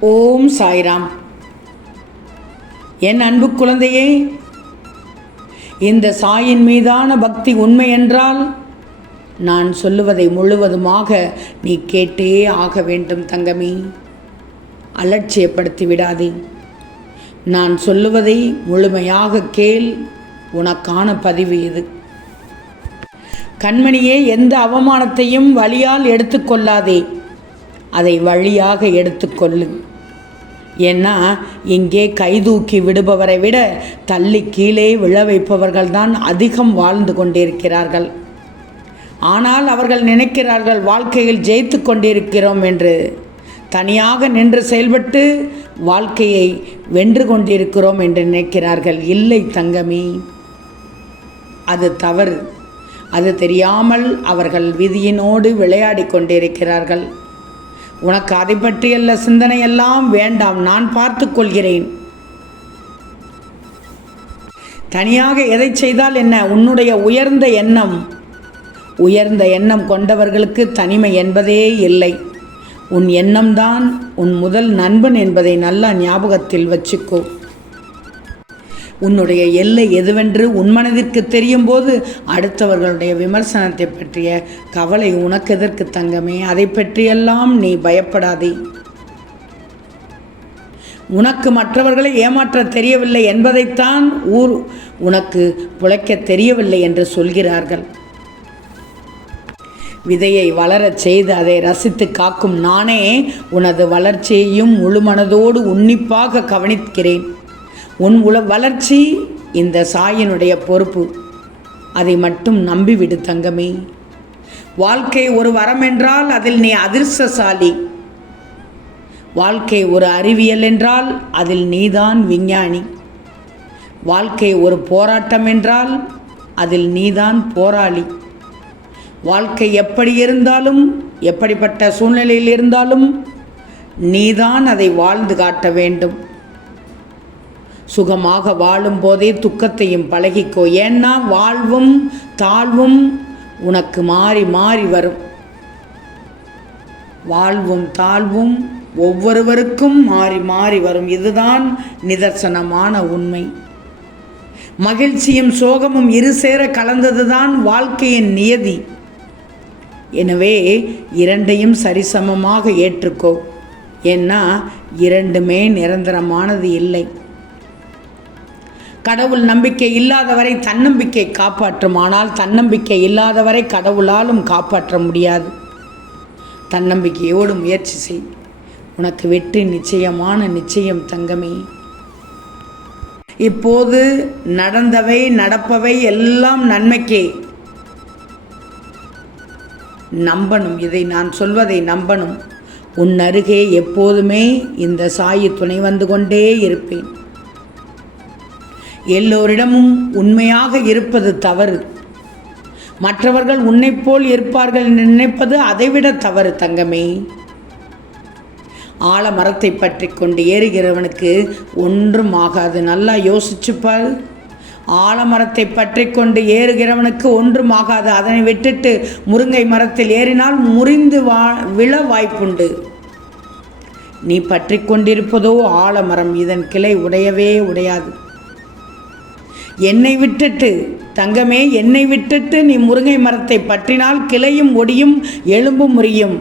ஓம் சாய்ராம். என் அன்பு குழந்தையே இந்த சாயின் மீதான பக்தி உண்மை என்றால் நான் சொல்லுவதை முழுவதுமாக நீ கேட்டே ஆக வேண்டும் தங்கமி. அலட்சியப்படுத்தி விடாதே. நான் சொல்லுவதை முழுமையாக கேள் உனக்கான பதிவு இது. கண்மணியே எந்த அவமானத்தையும் வழியால் எடுத்துக்கொள்ளாதே அதை வழியாக எடுத்துக்கொள்ளு ஏன்னா இங்கே கைதூக்கி விடுபவரை விட தள்ளி கீழே விழ வைப்பவர்கள்தான் அதிகம் வாழ்ந்து கொண்டிருக்கிறார்கள். ஆனால் அவர்கள் நினைக்கிறார்கள் வாழ்க்கையில் ஜெயித்து கொண்டிருக்கிறோம் என்று. தனியாக நின்று செயல்பட்டு வாழ்க்கையை வென்று கொண்டிருக்கிறோம் என்று நினைக்கிறார்கள். இல்லை தங்கமி அது தவறு. அது தெரியாமல் அவர்கள் விதியினோடு விளையாடி கொண்டிருக்கிறார்கள். உனக்கு அதை பற்றியல்ல சிந்தனை எல்லாம் வேண்டாம் நான் பார்த்து கொள்கிறேன். தனியாக எதை செய்தால் என்ன? உன்னுடைய உயர்ந்த எண்ணம். உயர்ந்த எண்ணம் கொண்டவர்களுக்கு தனிமை என்பதே இல்லை. உன் எண்ணம்தான் உன் முதல் நண்பன் என்பதை நல்லா ஞாபகத்தில் வச்சுக்கோ. உன்னுடைய எல்லை எதுவென்று உன் மனதிற்கு தெரியும் போது அடுத்தவர்களுடைய விமர்சனத்தை பற்றிய கவலை உனக்கு எதற்கு தங்கமே? அதை பற்றியெல்லாம் நீ பயப்படாதே. உனக்கு மற்றவர்களை ஏமாற்ற தெரியவில்லை என்பதைத்தான் ஊர் உனக்கு புழைக்க தெரியவில்லை என்று சொல்கிறார்கள். விதையை வளரச் செய்து அதை ரசித்து காக்கும் நானே உனது வளர்ச்சியையும் முழுமனதோடு உன்னிப்பாக கவனிக்கிறேன். உன் உல வளர்ச்சி இந்த சாயினுடைய பொறுப்பு. அதை மட்டும் நம்பிவிடு தங்கமே. வாழ்க்கை ஒரு வரம் என்றால் அதில் நீ அதிர்ஷ்டசாலி. வாழ்க்கை ஒரு அறிவியல் என்றால் அதில் நீதான் விஞ்ஞானி. வாழ்க்கை ஒரு போராட்டம் என்றால் அதில் நீதான் போராளி. வாழ்க்கை எப்படி இருந்தாலும் எப்படிப்பட்ட சூழ்நிலையில் இருந்தாலும் நீதான் அதை வாழ்ந்து காட்ட வேண்டும். சுகமாக வாழும் போதே துக்கத்தையும் பழகிக்கோ. ஏன்னா வாழ்வும் தாழ்வும் உனக்கு மாறி மாறி வரும். வாழ்வும் தாழ்வும் ஒவ்வொருவருக்கும் மாறி மாறி வரும். இதுதான் நிதர்சனமான உண்மை. மகிழ்ச்சியும் சோகமும் இரு சேர கலந்ததுதான் வாழ்க்கையின் நியதி. எனவே இரண்டையும் சரிசமமாக ஏற்றுக்கோ. ஏன்னா இரண்டுமே நிரந்தரமானது இல்லை. கடவுள் நம்பிக்கை இல்லாதவரை தன்னம்பிக்கை காப்பாற்றும். ஆனால் தன்னம்பிக்கை இல்லாதவரை கடவுளாலும் காப்பாற்ற முடியாது. தன்னம்பிக்கையோடு முயற்சி செய். உனக்கு வெற்றி நிச்சயமான நிச்சயம் தங்கமே. இப்போது நடந்தவை நடப்பவை எல்லாம் நன்மைக்கே. நம்பணும் இதை நான் சொல்வதை நம்பணும். உன் அருகே எப்போதுமே இந்த சாயி துணை வந்து கொண்டே இருப்பேன். எல்லோரிடமும் உண்மையாக இருப்பது தவறு. மற்றவர்கள் உன்னைப்போல் இருப்பார்கள் என்று நினைப்பது அதைவிட தவறு தங்கமே. ஆலமரத்தை பற்றி கொண்டு ஏறுகிறவனுக்கு ஒன்றும் ஆகாது. நல்லா யோசிச்சுப்பார் ஆலமரத்தை பற்றி கொண்டு ஏறுகிறவனுக்கு ஒன்றும் ஆகாது. அதனை விட்டுட்டு முருங்கை மரத்தில் ஏறினால் முறிந்து வா விழ வாய்ப்புண்டு. நீ பற்றி கொண்டிருப்பதோ ஆலமரம். இதன் கிளை உடையவே உடையாது. என்னை விட்டுட்டு தங்கமே என்னை விட்டுட்டு நீ முருங்கை மரத்தை பற்றினால் கிளையும் ஒடியும் எலும்பும் முறியும்.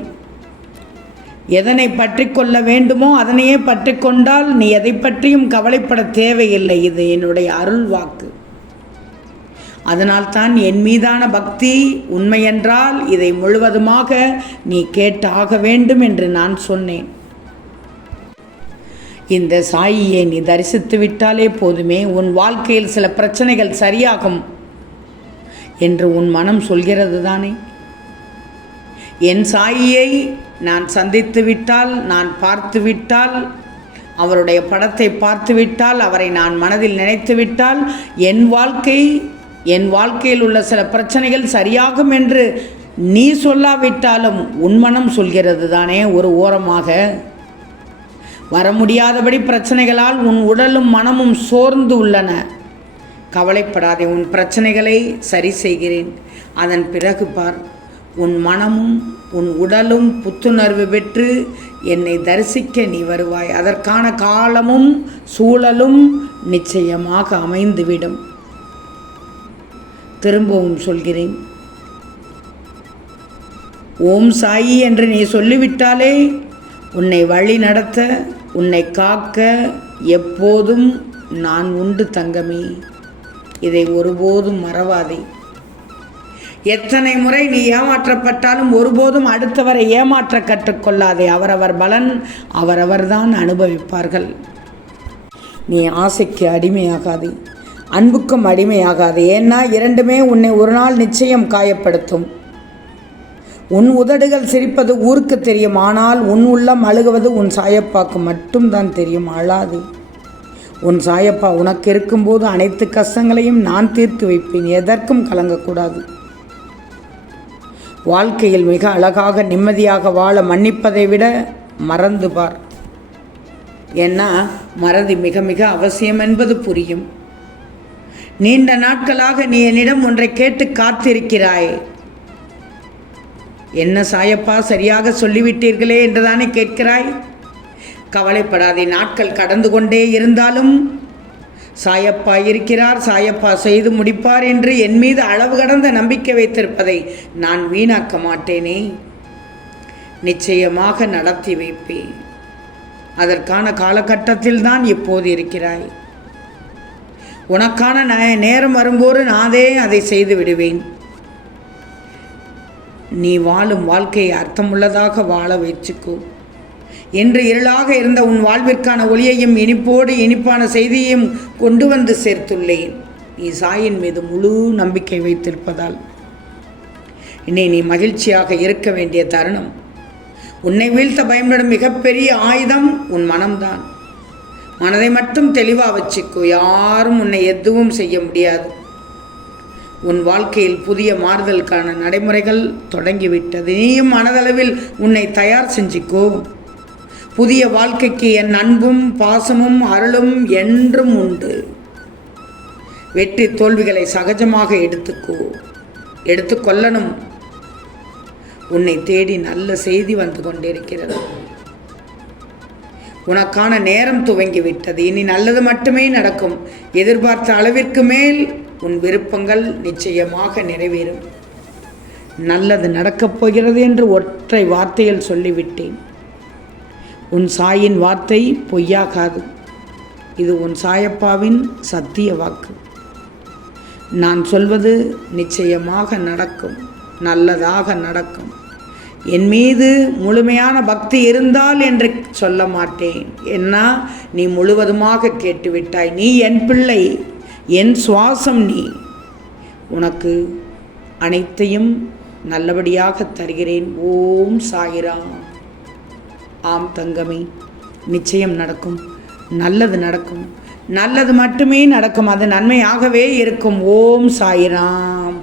எதனை பற்றி கொள்ள வேண்டுமோ அதனையே பற்றி கொண்டால் நீ எதை பற்றியும் கவலைப்பட தேவையில்லை. இது என்னுடைய அருள் வாக்கு. அதனால்தான் என் மீதான பக்தி உண்மையென்றால் இதை முழுவதுமாக நீ கேட்டாக வேண்டும் என்று நான் சொன்னேன். இந்த சாயியை நீ தரிசித்து விட்டாலே போதுமே உன் வாழ்க்கையில் சில பிரச்சனைகள் சரியாகும் என்று உன் மனம் சொல்கிறது தானே? என் சாயியை நான் சந்தித்து விட்டால் நான் பார்த்து விட்டால் அவருடைய படத்தை பார்த்து விட்டால் அவரை நான் மனதில் நினைத்து விட்டால் என் வாழ்க்கை என் வாழ்க்கையில் உள்ள சில பிரச்சனைகள் சரியாகும் என்று நீ சொல்லாவிட்டாலும் உன் மனம் சொல்கிறது தானே? ஒரு ஓரமாக வர முடியாதபடி பிரச்சனைகளால் உன் உடலும் மனமும் சோர்ந்து உள்ளன. கவலைப்படாதே உன் பிரச்சனைகளை சரி செய்கிறேன். அதன் பிறகு பார் உன் மனமும் உன் உடலும் புத்துணர்வு பெற்று என்னை தரிசிக்க நீ வருவாய். அதற்கான காலமும் சூழலும் நிச்சயமாக அமைந்துவிடும். திரும்பவும் சொல்கிறேன். ஓம் சாயி என்று நீ சொல்லிவிட்டாலே உன்னை வழி நடத்த உன்னை காக்க எப்போதும் நான் உண்டு தங்கமே. இதை ஒருபோதும் மறவாதே. எத்தனை முறை நீ ஏமாற்றப்பட்டாலும் ஒருபோதும் அடுத்தவரை ஏமாற்ற கற்றுக்கொள்ளாதே அவரவர் பலன் அவரவர்தான் அனுபவிப்பார்கள். நீ ஆசைக்கு அடிமையாகாதே. அன்புக்கும் அடிமையாகாது. ஏன்னா இரண்டுமே உன்னை ஒரு நாள் நிச்சயம் காயப்படுத்தும். உன் உதடுகள் சிரிப்பது ஊருக்கு தெரியும் ஆனால் உன் உள்ளம் அழுகுவது உன் சாயப்பாக்கு மட்டும்தான் தெரியும் அழாது. உன் சாயப்பா உனக்கு இருக்கும்போது அனைத்து கஷ்டங்களையும் நான் தீர்த்து வைப்பேன் எதற்கும் கலங்கக்கூடாது. வாழ்க்கையில் மிக அழகாக நிம்மதியாக வாழ மன்னிப்பதை விட மறந்து பார். ஏன்னா மறதி மிக மிக அவசியம் என்பது புரியும். நீண்ட நாட்களாக நீ என்னிடம் ஒன்றை கேட்டு காத்திருக்கிறாய். என்ன சாயப்பா சரியாக சொல்லிவிட்டீர்களே என்றுதானே கேட்கிறாய்? கவலைப்படாதே நாட்கள் கடந்து கொண்டே இருந்தாலும் சாயப்பா இருக்கிறார் சாயப்பா செய்து முடிப்பார் என்று என் மீது அளவு கடந்த நம்பிக்கை வைத்திருப்பதை நான் வீணாக்க மாட்டேனே. நிச்சயமாக நடத்தி வைப்பேன். அதற்கான காலகட்டத்தில் தான் இப்போது இருக்கிறாய். உனக்கான நே- நேரம் வரும்போது நானே அதை செய்து விடுவேன். நீ வாழும் வாழ்க்கையை அர்த்தமுள்ளதாக வாழ வச்சுக்கோ என்று இருளாக இருந்த உன் வாழ்விற்கான ஒளியையும் இனிப்போடு இனிப்பான செய்தியையும் கொண்டு வந்து சேர்த்துள்ளேன். நீ சாயின் மீது முழு நம்பிக்கை வைத்திருப்பதால். இன்னை நீ மகிழ்ச்சியாக இருக்க வேண்டிய தருணம். உன்னை வீழ்த்த பயன்படும் மிகப்பெரிய ஆயுதம் உன் மனம்தான். மனதை மட்டும் தெளிவாக வச்சுக்கோ. யாரும் உன்னை எதுவும் செய்ய முடியாது. உன் வாழ்க்கையில் புதிய மாறுதலுக்கான நடைமுறைகள் தொடங்கிவிட்டது. நீயும் மனதளவில் உன்னை தயார் செஞ்சுக்கோ. புதிய வாழ்க்கைக்கு என் அன்பும் பாசமும் அருளும் என்றும் உண்டு. வெற்றி தோல்விகளை சகஜமாக எடுத்துக்கோ. எடுத்துக்கொள்ளணும் உன்னை தேடி நல்ல செய்தி வந்து கொண்டிருக்கிறது. உனக்கான நேரம் துவங்கிவிட்டது. இனி நல்லது மட்டுமே நடக்கும். எதிர்பார்த்த அளவிற்கு மேல் உன் விருப்பங்கள் நிச்சயமாக நிறைவேறும். நல்லது நடக்கப் போகிறது என்று ஒற்றை வார்த்தையில் சொல்லிவிட்டேன். உன் சாயின் வார்த்தை பொய்யாகாது. இது உன் சாயப்பாவின் சத்திய வாக்கு. நான் சொல்வது நிச்சயமாக நடக்கும் நல்லதாக நடக்கும். என் மீது முழுமையான பக்தி இருந்தால் என்று சொல்ல மாட்டேன். என்ன நீ முழுவதுமாக கேட்டுவிட்டாய். நீ என் பிள்ளை. என் சுவாசம் நீ. உனக்கு அனைத்தையும் நல்லபடியாக தருகிறேன். ஓம் சாயிராம் ஆம் தங்கமே நிச்சயம் நடக்கும். நல்லது நடக்கும். நல்லது மட்டுமே நடக்கும். அது நன்மையாகவே இருக்கும். ஓம் சாயிராம்.